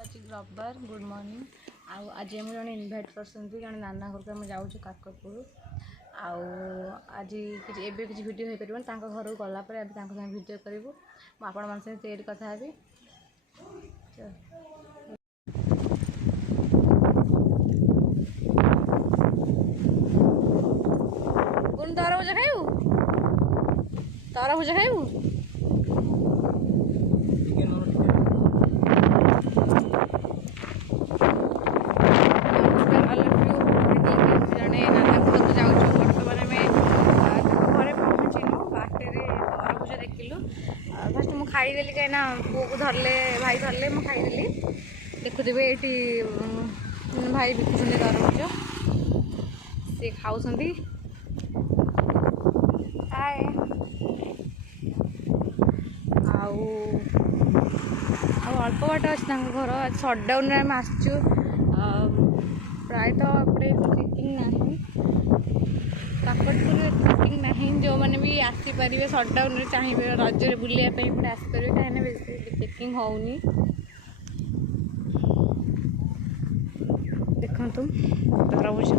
आज रविवार good morning आज आम जन इनभाइट कर जन नाना घर को जाऊँ काकरपुर आज किसी भिड हो पार घर को गलापर भिड करूँ आपण मान से कथा हेबी कौन तरबुज खाइबू तरबुज खाइबू फर्स्ट मुझे खाईदेली कहीं पुओ को धरले भाई धरले मुझे खाईदेली देखुवे ये भाई बिकुंट तरबुज सी खाऊ हाय अल्प बाट अच्छे घर सटडाउन आम आसचु प्रायतः एपटे चेकिंग ना काकटपुर चेकिंग ना जो मैंने भी आसीपर सटडाउन चाहिए रजरे बुलायापी एपटे आसपारे कहीं बेस चेकिंग होनी देखु तरबुज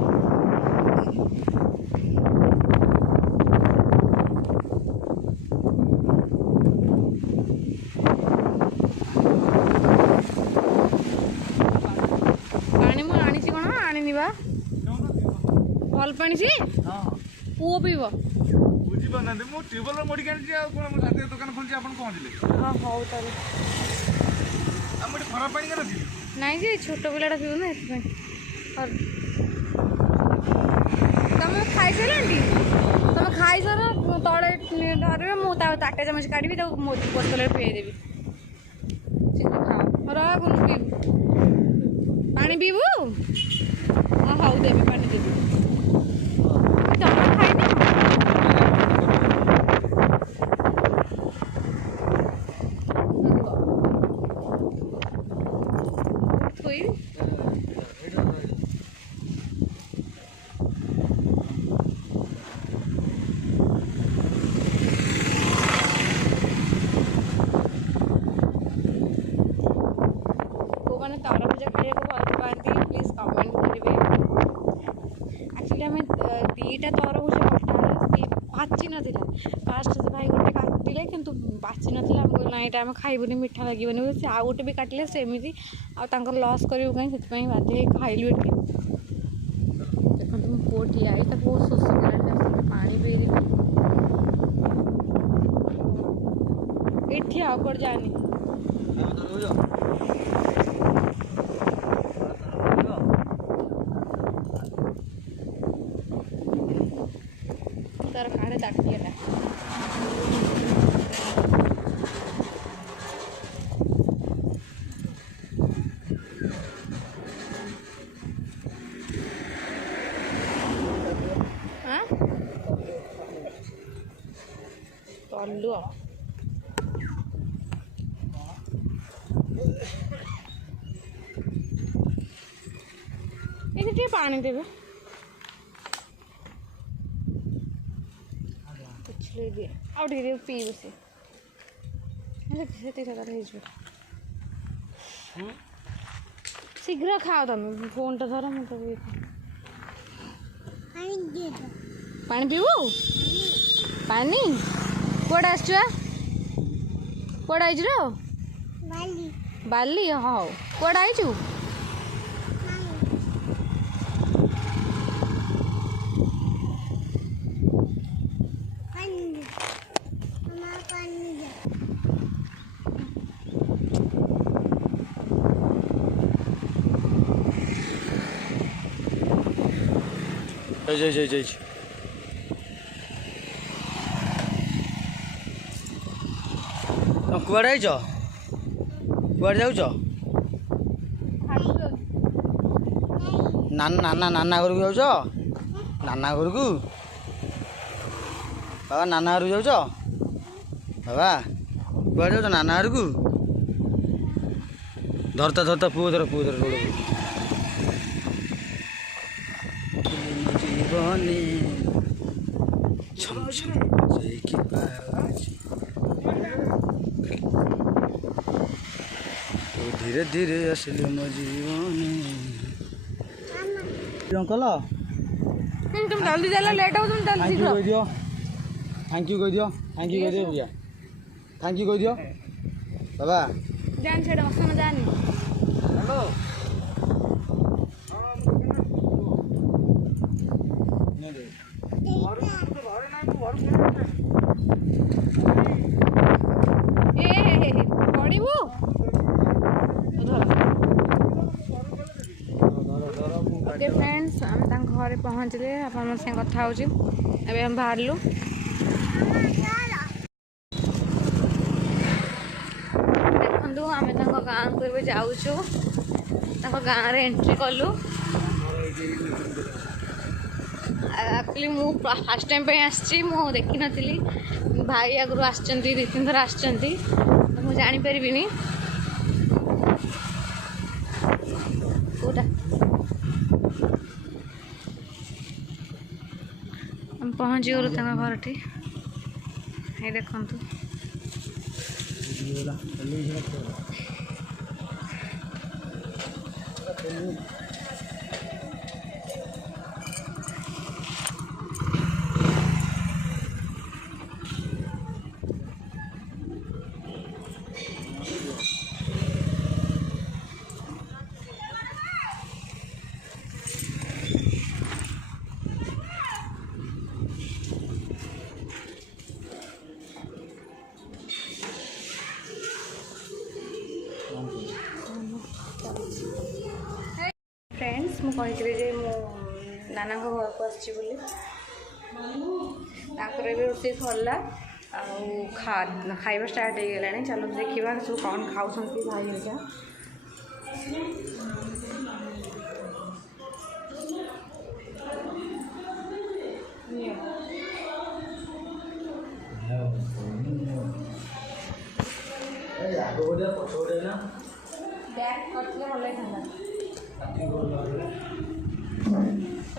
भल पानी सी पुओ पीब बुझीपार ट्यूबवेल मोड़ी दुकान खोली आप पहुँचले हाँ हौ खराब पानी नाई जे छोट पिलाटा पीब ना तुम खाई सारे तुम खाई सर तले धरवे मुझे ताटे चामच काढ़ी बोतल पीदेवी खाओ रुन पीबू पानी पीबू हाँ हौ देवी पानी देवी जमा खाइनी मैंने तरबुज खाया भल पाती प्लीज कमेंट करेंगे एक्चुअली आम दीटा तरबुज पाची ना फास्ट भाई गोटे काटिले कि पाची ना ना यहाँ आम खाइबुनि मीठा लगे से आउ गोटे भी काटिले सेमती आर लस करूँ कहीं से बाध्य खाइलु ये देखो मो पुओ ठिया बहुत शोष कला पानी पीदेवी ये ठिया कौट जानी तार काढ़े ताटियाटा तलु ये पानी देवे आउ पीब से शीघ्र खाओ तुम फोन टा धर मुझे पानी पीबू पानी कौट आस बाली हाँ कौट आईचु कुआड़े आइच कुआड़े जाऊच नाना घर को जाऊच नाना घर को बाबा नाना घर जाऊच बाबा कुआड़े जाऊच नाना घर को धरता धरता पुओ धर रोड जीवनी छम छम धीरे धीरे आसिले मो जीवन अंकल तुम जल्दी चलो लेट हो तुम जल्दी थैंक यू कह दियो थैंक यू कह दियो थैंक यू कह दियो भैया थैंक यू कह दियो बाबा जान छेड़ मसन जान हेलो पड़ू ओके फ्रेंड्स आम घरे पहुँचले अपन साथ कथा हो हम बाहरलु देखु आम गाँ को जाऊँ गाँव एंट्री कलु एक्चुअली मु फर्स्ट टाइम पे आसी मु देखी नी भाई आगु आस दु तीन थर आसुँच मुझे जापर कौटा हम पहुँची गलु घर टी ये देखु फ्रेंड्स मु कही जे मो नाना घर को आसी रोषे सरला खाइबा स्टार्ट हो गला चलो देखा सब कौन खाऊ भाई हरिका बैग करते भल तुम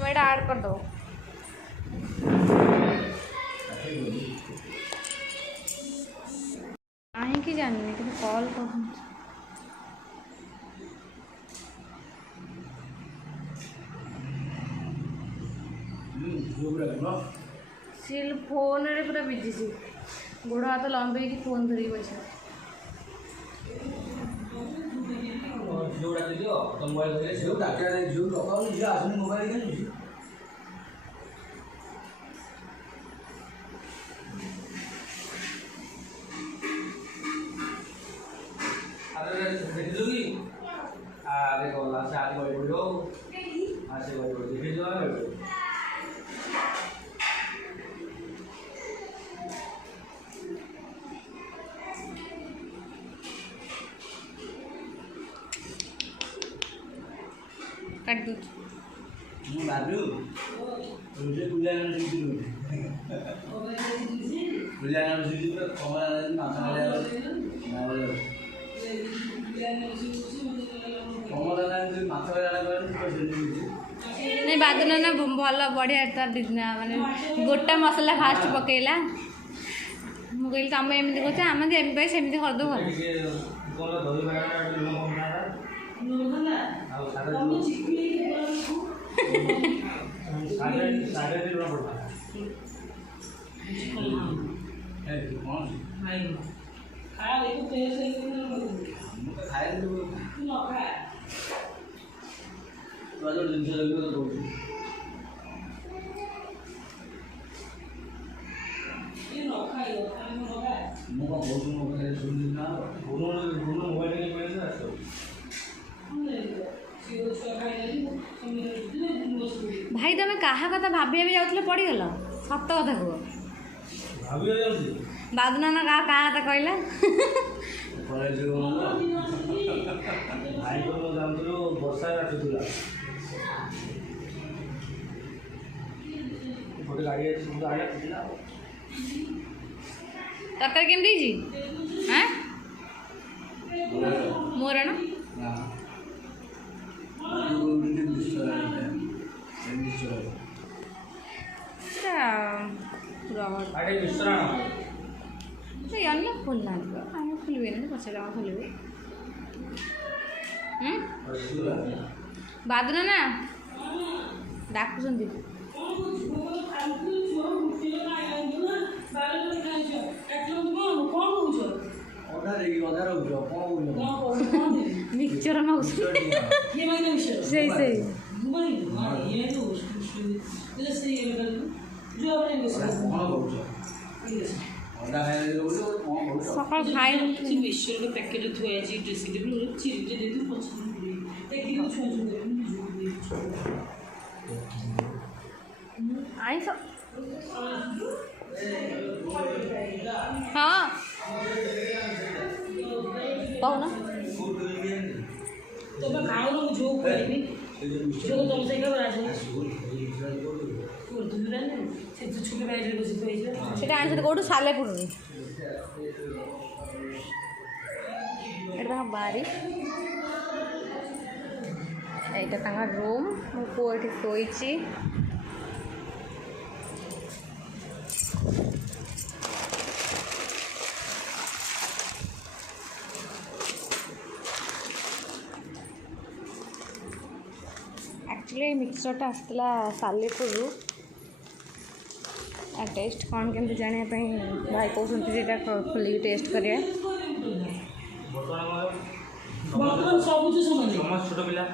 ये ऐड कर दो कहीं जानी कि कॉल कर सिल फोन रे पूरा बिजी सी गोड़ हाथ लंबे की फोन धरी बस काट दो नहीं बादल ना भल बढ़िया तार माने गोटा मसला फास्ट पकेला मुझे तुम एमती कह आम एमती सेमती करदे भाई तुम क्या कथा भाभी जाऊँ पड़गल सत कथा कह बादना ना क्या कथा कहला तरकारी केमती हाँ मोर ना खोलना खोलवे पचार खोलवे ବାଦୁନା ନା ଡାକୁଛନ୍ତି। ମିକ୍ସଚର ମାଗୁଛନ୍ତି ସେଇ ସକାଳୁ ଖାଇ ପ୍ୟାକେଟ୍ ଥୁଆ ହେଇଛି ଡ୍ରେସିଂ ଟେବୁଲ୍ ଚିରିଟେ ଦେଇଥିବୁ ପଛରେ ଆଇଁଷ ହଁ କହୁନ ତମେ ଖାଉନ ମୁଁ ଝିଅକୁ ଖୁଆଇବି ଝିଅକୁ ତମ ସହିତ ସେ ଛୋଟ ବାଇରେ ବସି ଖୁଆଇଛ ସେଟା ଆଣିଛନ୍ତି କେଉଁଠୁ ସାଲେପୁରରୁ। ଏଇଟା ତାଙ୍କ ବାରି, ଏଇଟା ତାଙ୍କ ରୁମ୍। ମୋ ପୁଅ ଏଠି ଶୋଇଛି। एक्चुअली मिक्सचरटा आसला सालेपुर टेस्ट कौन केमती जाना भाई कहते खोलिक टेस्ट करिए। सब छोट पिला